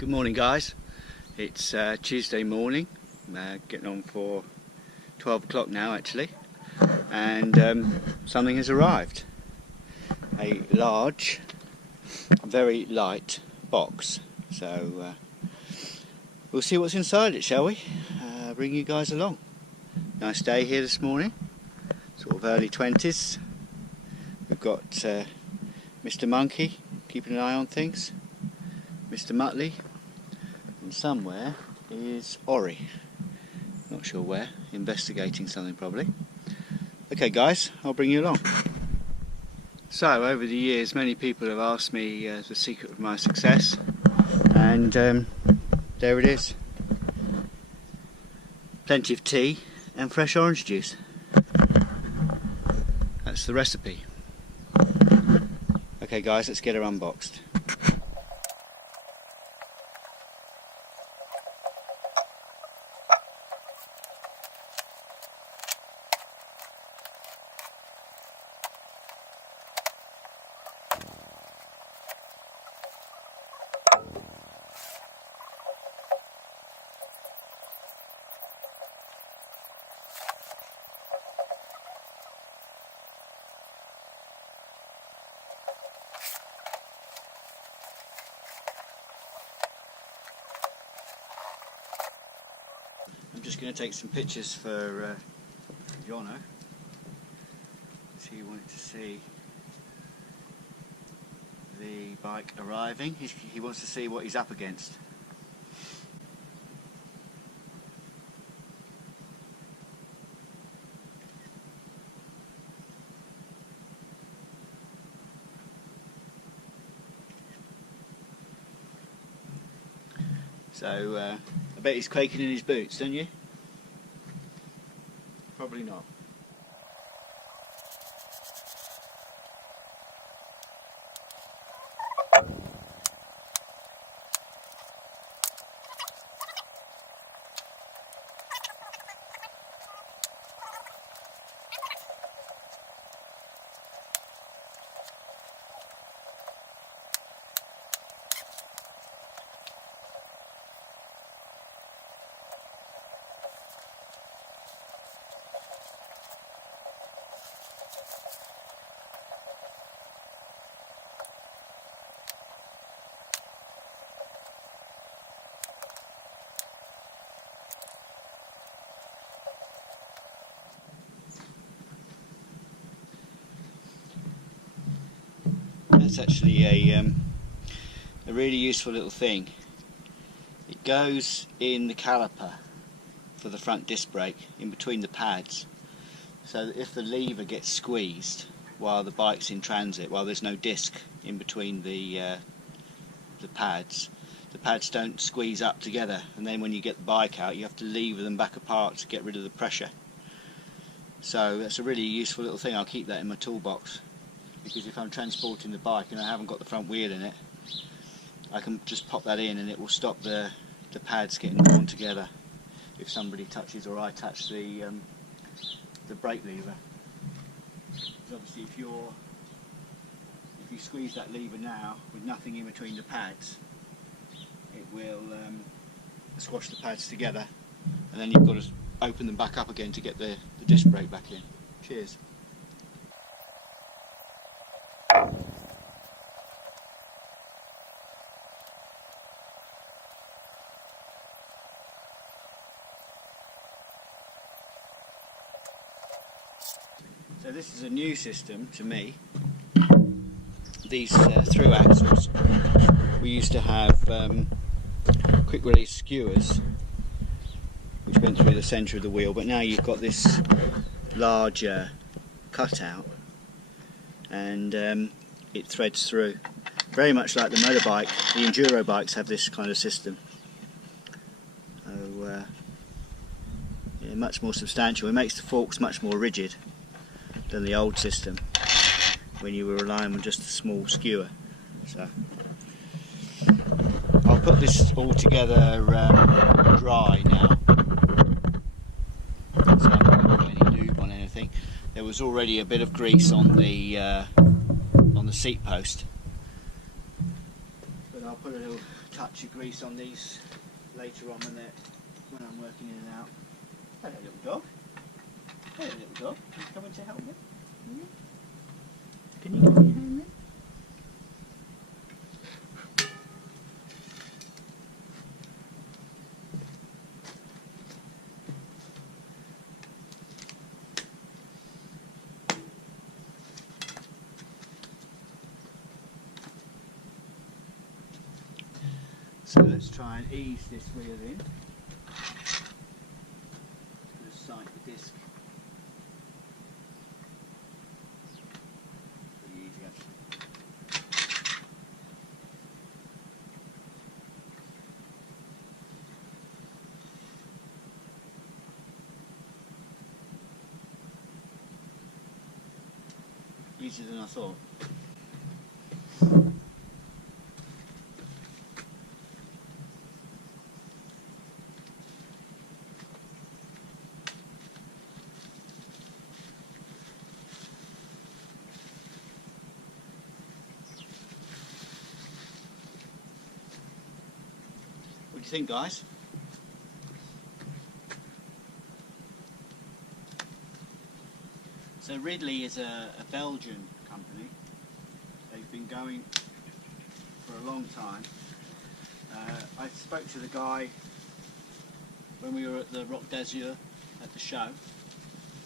Good morning, guys. It's Tuesday morning, getting on for 12 o'clock now actually, and something has arrived. A large, very light box. So we'll see what's inside it, shall we? Bring you guys along. Nice day here this morning, sort of early 20s. We've got Mr. Monkey keeping an eye on things, Mr. Muttley, and somewhere is Ori. Not sure where, investigating something probably. Okay guys, I'll bring you along. So over the years many people have asked me the secret of my success, and there it is. Plenty of tea and fresh orange juice. That's the recipe. Okay guys, let's get her unboxed. I'm just going to take some pictures for Jonah. So he wanted to see the bike arriving. He wants to see what he's up against. So I bet he's quaking in his boots, don't you? Probably not. That's actually a really useful little thing. It goes in the caliper for the front disc brake, in between the pads, so that if the lever gets squeezed while the bike's in transit, while there's no disc in between the pads don't squeeze up together, and then when you get the bike out you have to lever them back apart to get rid of the pressure. So that's a really useful little thing. I'll keep that in my toolbox, because if I'm transporting the bike and I haven't got the front wheel in it, I can just pop that in and it will stop the pads getting drawn together if somebody touches or I touch the brake lever. Because obviously if you squeeze that lever now with nothing in between the pads, it will squash the pads together, and then you've got to open them back up again to get the disc brake back in. Cheers. So this is a new system to me. These Thru-axles, we used to have quick release skewers which went through the centre of the wheel, but now you've got this larger cutout, and it threads through, very much like the motorbike. The enduro bikes have this kind of system. So yeah, much more substantial. It makes the forks much more rigid than the old system when you were relying on just a small skewer. So I'll put this all together dry now, so I'm not going to put any lube on anything. There was already a bit of grease on the seat post, but I'll put put a little touch of grease on these later on when I'm working in and out. Hello little dog. Hello little dog. Can you come in to help me? Can you give me a hand then? So let's try and ease this wheel in. Just sight the disc. Pretty easy actually. Easier than I thought. What do you think, guys? So Ridley is a Belgian company. They've been going for a long time. I spoke to the guy when we were at the Derailleur at the show,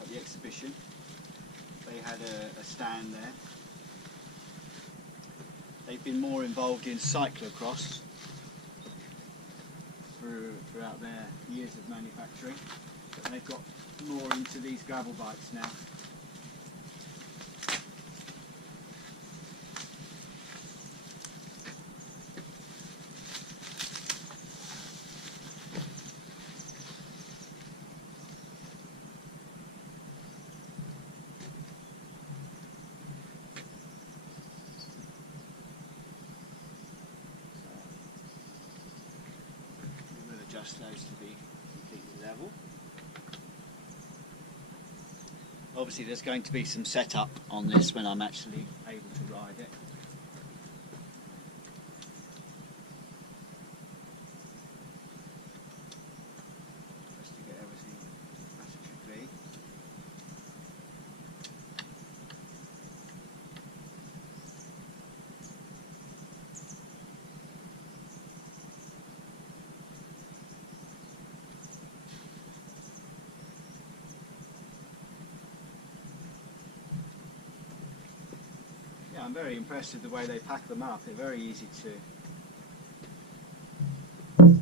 at the exhibition. They had a stand there. They've been more involved in cyclocross throughout their years of manufacturing, but they've got more into these gravel bikes now. Adjust those to be completely level. Obviously there's going to be some setup on this when I'm actually able to ride it. Just to get everything as it should be. I'm very impressed with the way they pack them up. They're very easy to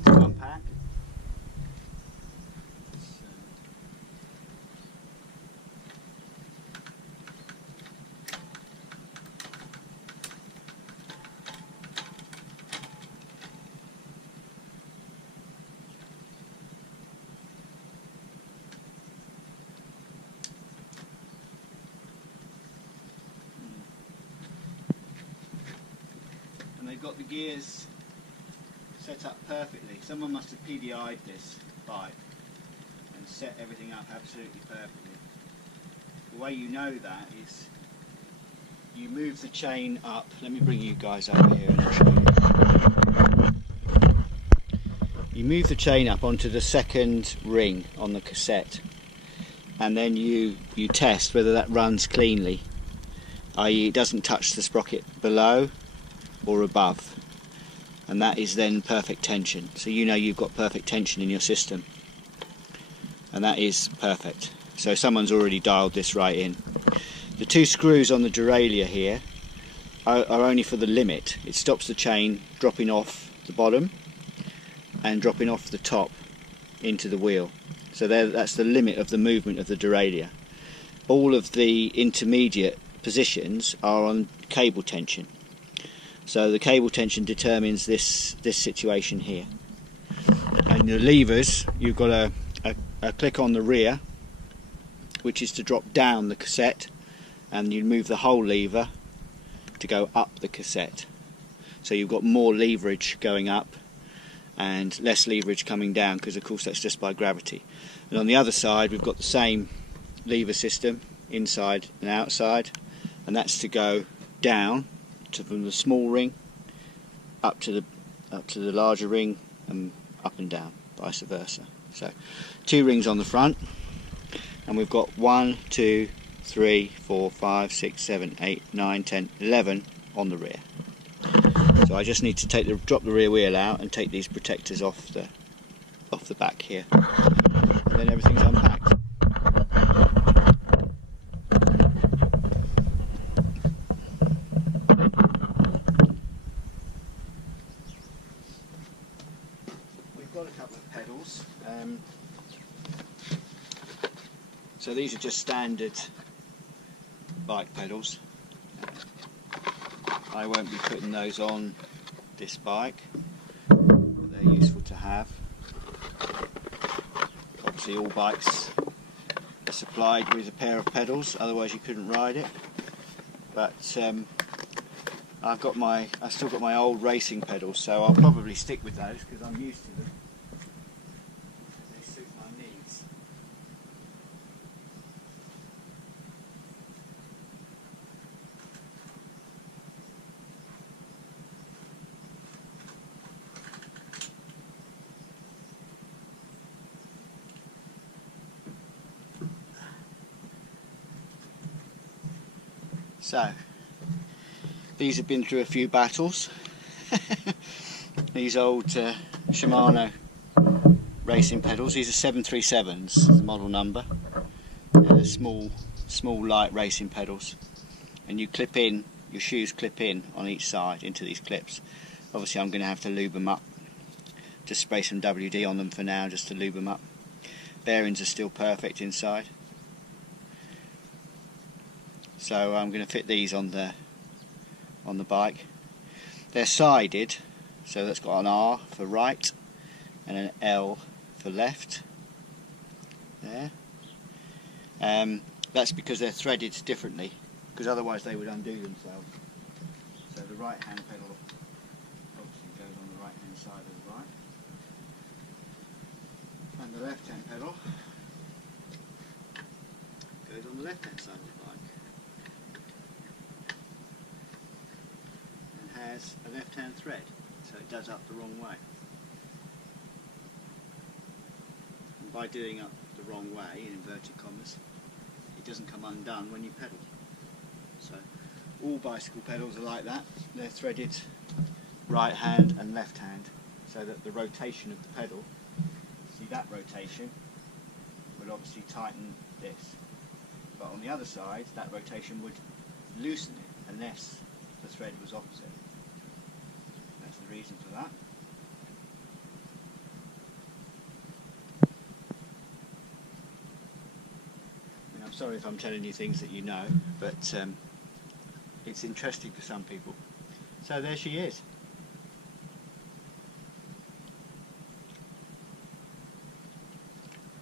unpack. They've got the gears set up perfectly. Someone must have PDI'd this bike and set everything up absolutely perfectly. The way you know that is you move the chain up. Let me bring you guys over here and I'll show you. You move the chain up onto the second ring on the cassette, and then you test whether that runs cleanly, i.e. it doesn't touch the sprocket below or above, and that is then perfect tension. So you know you've got perfect tension in your system, and that is perfect. So someone's already dialed this right in. The two screws on the derailleur here are only for the limit. It stops the chain dropping off the bottom and dropping off the top into the wheel. So that's the limit of the movement of the derailleur. All of the intermediate positions are on cable tension. So the cable tension determines this situation here. And the levers, you've got a click on the rear, which is to drop down the cassette, and you move the whole lever to go up the cassette. So you've got more leverage going up and less leverage coming down, because of course that's just by gravity. And on the other side we've got the same lever system, inside and outside, and that's to go down from the small ring up to up to the larger ring and up and down, vice versa. So 2 rings on the front, and we've got 1, 2, 3, 4, 5, 6, 7, 8, 9, 10, 11 on the rear. So I just need to drop the rear wheel out and take these protectors off the back here, and then everything's unpacked. We've got a couple of pedals. So these are just standard bike pedals. I won't be putting those on this bike, but they're useful to have. Obviously all bikes are supplied with a pair of pedals, otherwise you couldn't ride it. But I've still got my old racing pedals, so I'll probably stick with those because I'm used to them. They suit my needs. So, these have been through a few battles. These old Shimano racing pedals. These are 737s, the model number. They're small light racing pedals. And you clip in, your shoes clip in on each side into these clips. Obviously I'm going to have to lube them up. Just spray some WD on them for now, just to lube them up. Bearings are still perfect inside. So I'm going to fit these on the bike. They're sided, so that's got an R for right and an L for left. There. That's because they're threaded differently, because otherwise they would undo themselves. So the right hand pedal obviously goes on the right hand side of the bike, and the left hand pedal goes on the left hand side of the bike. Has a left-hand thread, so it does up the wrong way. And by doing up the wrong way, in inverted commas, it doesn't come undone when you pedal. So all bicycle pedals are like that. They're threaded right hand and left hand, so that the rotation of the pedal, see that rotation, would obviously tighten this. But on the other side, that rotation would loosen it unless the thread was opposite. That's the reason for that. I mean, I'm sorry if I'm telling you things that you know, but it's interesting for some people. So there she is.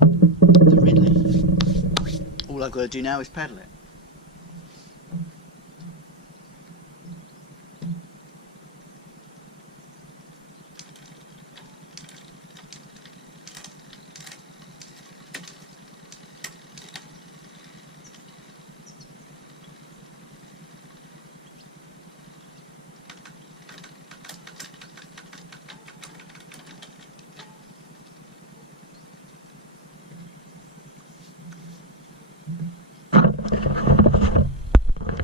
The Ridley. All I've got to do now is pedal it.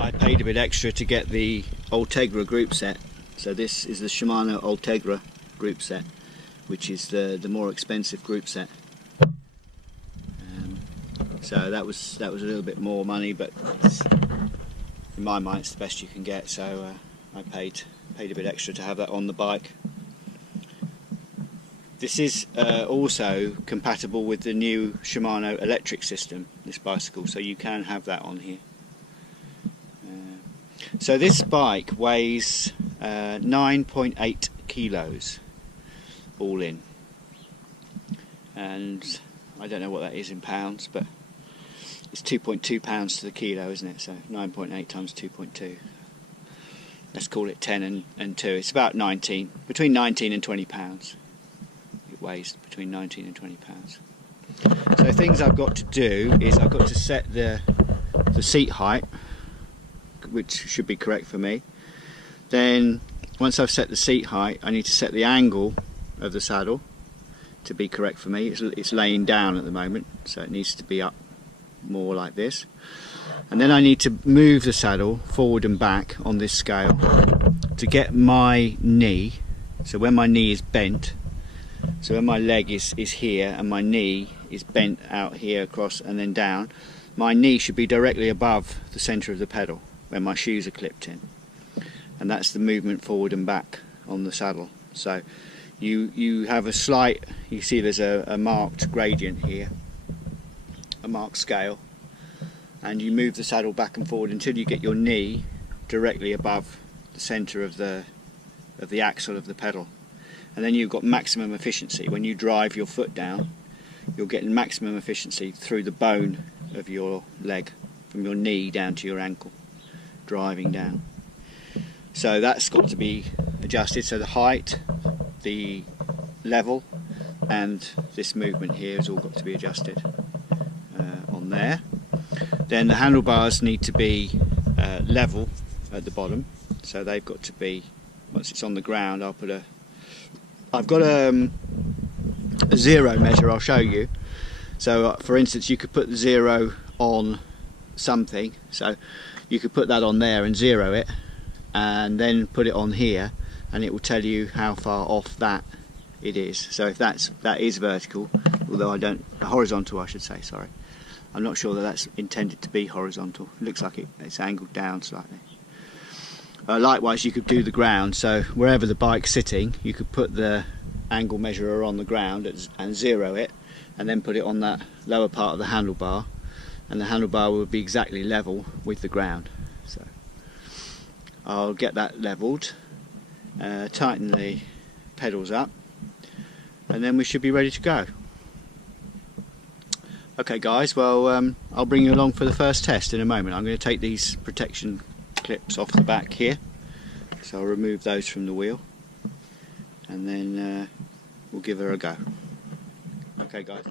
I paid a bit extra to get the Ultegra group set. So this is the Shimano Ultegra group set, which is the more expensive group set. So that was a little bit more money, but in my mind it's the best you can get. So I paid a bit extra to have that on the bike. This is also compatible with the new Shimano electric system, this bicycle, so you can have that on here. So this bike weighs 9.8 kilos all in, and I don't know what that is in pounds, but it's 2.2 pounds to the kilo, isn't it? So 9.8 times 2.2, let's call it 10 and 2. It's about 19, between 19 and 20 pounds. It weighs between 19 and 20 pounds. So things I've got to do is I've got to set the seat height, which should be correct for me. Then once I've set the seat height, I need to set the angle of the saddle to be correct for me. It's laying down at the moment, so it needs to be up more like this. And then I need to move the saddle forward and back on this scale to get my knee, so when my knee is bent, so when my leg is here and my knee is bent out here across and then down, my knee should be directly above the centre of the pedal where my shoes are clipped in. And that's the movement forward and back on the saddle. So you have a slight, you see there's a marked gradient here, a marked scale, and you move the saddle back and forward until you get your knee directly above the centre of the axle of the pedal. And then you've got maximum efficiency. When you drive your foot down, you're getting maximum efficiency through the bone of your leg, from your knee down to your ankle, driving down. So that's got to be adjusted, so the height, the level, and this movement here has all got to be adjusted on there. Then the handlebars need to be level at the bottom, so they've got to be, once it's on the ground, I've got a zero measure I'll show you. So for instance, you could put the zero on something, so you could put that on there and zero it, and then put it on here, and it will tell you how far off that it is. So if that is vertical, although horizontal I should say, sorry. I'm not sure that that's intended to be horizontal. It looks like it's angled down slightly. Likewise, you could do the ground, so wherever the bike's sitting, you could put the angle measurer on the ground and zero it, and then put it on that lower part of the handlebar, and the handlebar will be exactly level with the ground. So I'll get that levelled, tighten the pedals up, and then we should be ready to go. Okay guys, well I'll bring you along for the first test in a moment. I'm going to take these protection clips off the back here, so I'll remove those from the wheel, and then we'll give her a go. Okay guys.